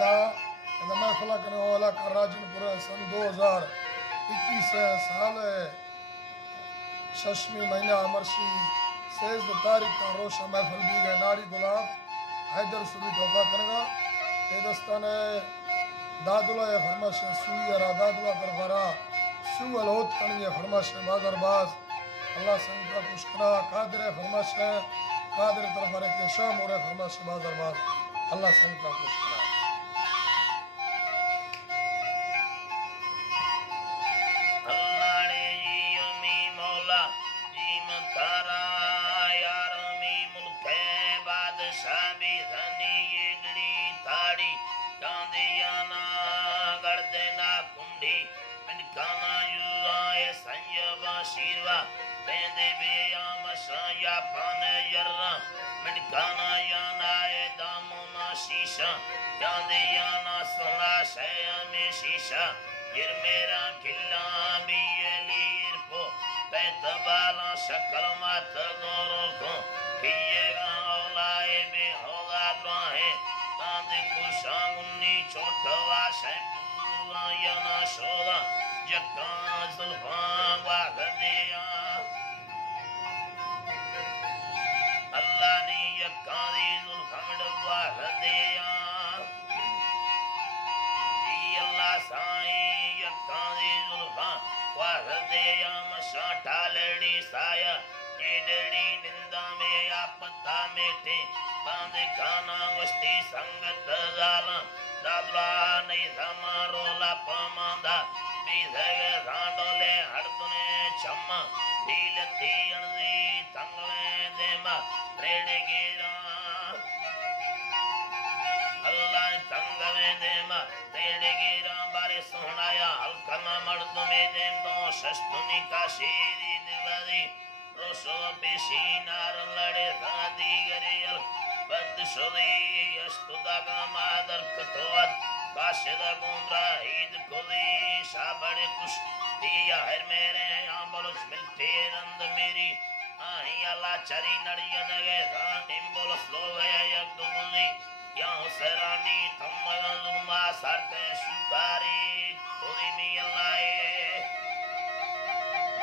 दा महफिल करने वाला का राजनपुर सन 2021 साल शशमी महीना अमरशी 16 तारीख का रोशा महफिल भी गए नाड़ी गुलाब हैदर सुबी ढोका करेगा तेदस्तान दादुला या फरमाश सुई या दादुला तरफरा सु अलहोत कणिए फरमाश बाजरबाज अल्लाह संग का पुष्करा कादर फरमाश कादर तरफरे के शाम और फरमाश बाजरबाज अल्लाह संग का पुष्करा शक्ल मत गोरो को पिएगा औलाए में होगा द्वाहे तांदे कुशांगुन्नी छोटवा शैपुआ यना शोदा जक्का जुल्फां वागदिया अल्लाह ने यक्का दी जुल्फां वागदिया जी अल्लाह साईं यक्का दी जुल्फां वागदिया मशा टालड़ी साया एडड़ी निंदा में आपता मेटे बांधे खाना वस्ती संगत जाला दादला नहीं समारोला पमांदा बीधग रांडोले हड़तुने चम्मा दीलती अनदी तंगले देमा रेड़े गिरा अल्लाह तंगले देमा रेड़े गिरा बारे सोहनाया हल्कना मर्द में देम दो शस्तुनी का शीरी दिलदी रोशो पेशीनार लड़े रादी गरियल बद शुदी अस्तुदा का मादर कतोत काशिदा गुमरा ईद कुली शाबड़े कुश दिया है मेरे आंबलुस मिलते रंद मेरी आई अल्लाह चरी नड़ियन गे रान इम्बुलस लो गया यक दुगुली या सरानी थम्मया जुमा सरते शुकारी